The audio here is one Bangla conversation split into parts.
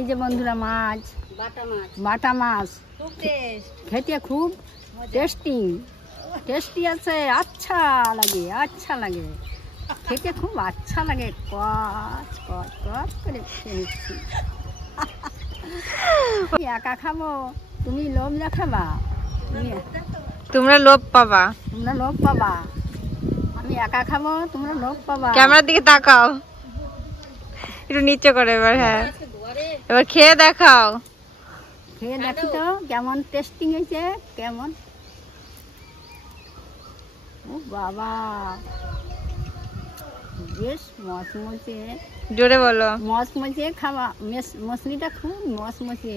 এই যে বন্ধুরা মাছ বাটা মাছ খেতে খুব টেস্টি আছে। আচ্ছা লাগে খেতে খুব আচ্ছা লাগে। কচ কচ কচ করে খেয়ে নিচ্ছি। একা খাবো, তুমি লোভ দেখাবা, তোমরা লোভ পাবা। আমি একা খাবো, তোমরা লোভ পাবা। ক্যামেরার দিকে তাকাও, একটু নিচে করে এবার। হ্যাঁ, এবার খেয়ে দেখাও। খেয়ে দেখি তো কেমন টেস্টিং হয়েছে। কেমন, ও বাবা, বেশ মচমচে। জোরে বলো। মচমচে খাওয়া, মছলিটা খুব মচমচে।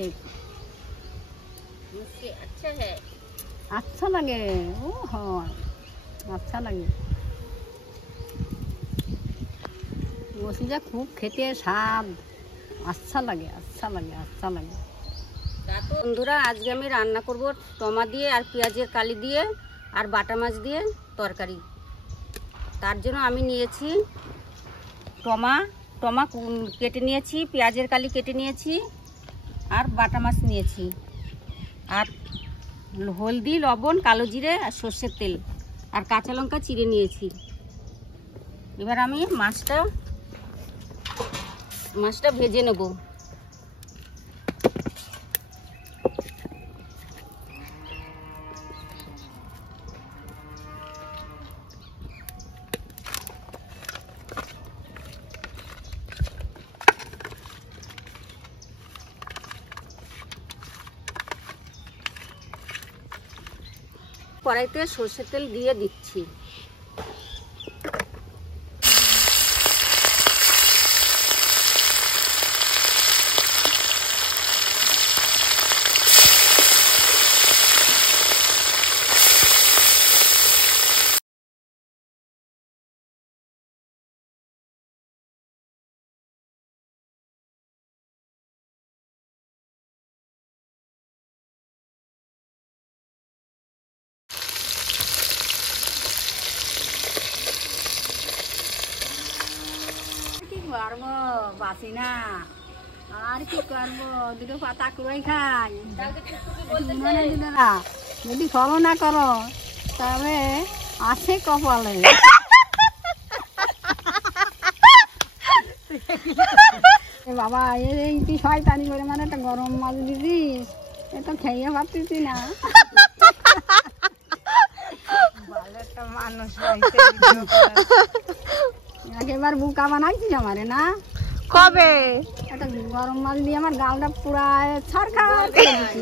আচ্ছা লাগে, ও হয় আচ্ছা লাগে। মছলিটা খুব খেতে স্বাদ, আচ্ছা লাগে। বন্ধুরা, আজকে আমি রান্না করব টমা দিয়ে আর পেঁয়াজের কালি দিয়ে আর বাটা মাছ দিয়ে তরকারি। তার জন্য আমি নিয়েছি টমা কেটে নিয়েছি, পেঁয়াজের কালি কেটে নিয়েছি আর বাটা মাছ নিয়েছি, আর হলদি, লবণ, কালো জিরে আর সর্ষের তেল আর কাঁচা লঙ্কা চিড়ে নিয়েছি। এবার আমি মাছটা ভেজে নেব। কড়াইতে সর্ষের তেল দিয়ে দিচ্ছি। করবো, বাসি না আর কি করবো, দুটো পাতা কুড়াই খাই। যদি ফলো না করো তবে আছে কপালে। বাবা, এই তুই শয়তানি করে মানে একটা গরম মাছ দিদিস, এ তো খেয়ে পারতেছি না। মানুষ একেবার বুকা বানাইছিস আমারে না? কবে? একটা গরম মাছ দিয়ে আমার গালটা পুরায় সরকার করে দিচ্ছি।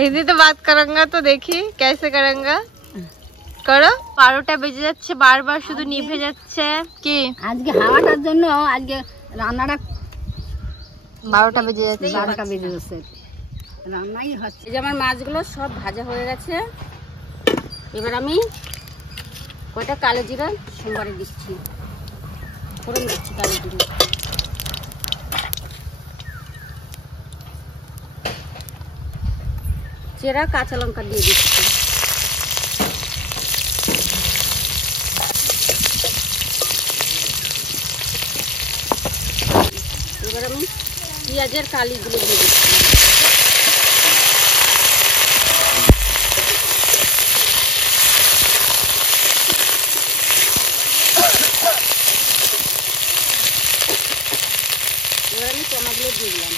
हिंदी तो बात करूंगा तो देखी कैसे करूंगा। करो। 12টা বেজে যাচ্ছে, বারবার শুধু নিভে যাচ্ছে। কি আজকে হাওয়াটার জন্য আজকে রান্নাটা 12টা বেজে যাচ্ছে। রান্নাই হচ্ছে। এই যে আমার মাছগুলো সব ভাজা হয়ে গেছে। এবার আমি কয়টা কালো জিরা সোমবারে দিচ্ছি, ফোড়ন দিচ্ছি কালো জিরা। চেরা কাঁচা লঙ্কা দিয়ে দিচ্ছি। এবার আমি পেঁয়াজের কালিগুলো দিয়ে দিচ্ছি। এবার আমি টমাগুলো দিয়ে দিলাম।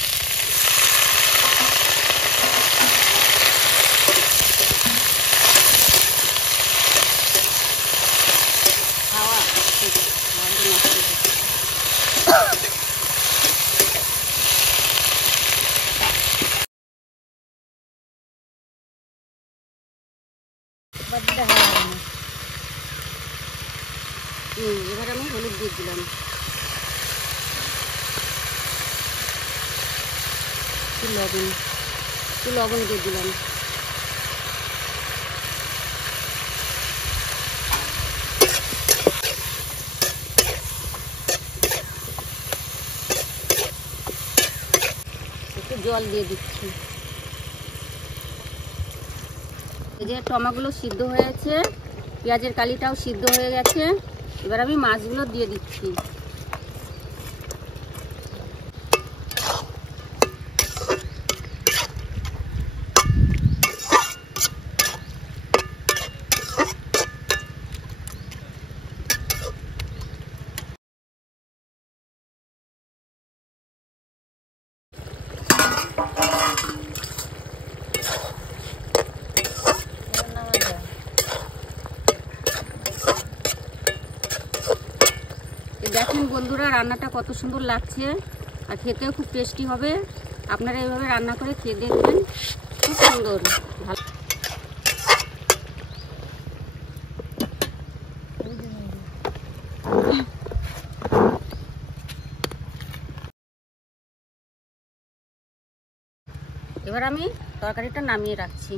এবার আমি হলুদ দিয়ে দিলাম, লবণ দিয়ে দিলাম। একটু জল দিয়ে দিচ্ছি। এই যে টমাগুলো সিদ্ধ হয়েছে, পেঁয়াজের কালিটাও সিদ্ধ হয়ে গেছে। এবার আমি মাছগুলো দিয়ে দিচ্ছি। দেখেন বন্ধুরা, রান্নাটা কত সুন্দর লাগছে আর খেতেও খুব টেস্টি হবে। আপনারা এইভাবে রান্না করে খেয়ে দেখবেন, খুব সুন্দর ভালো। এবার আমি তরকারিটা নামিয়ে রাখছি।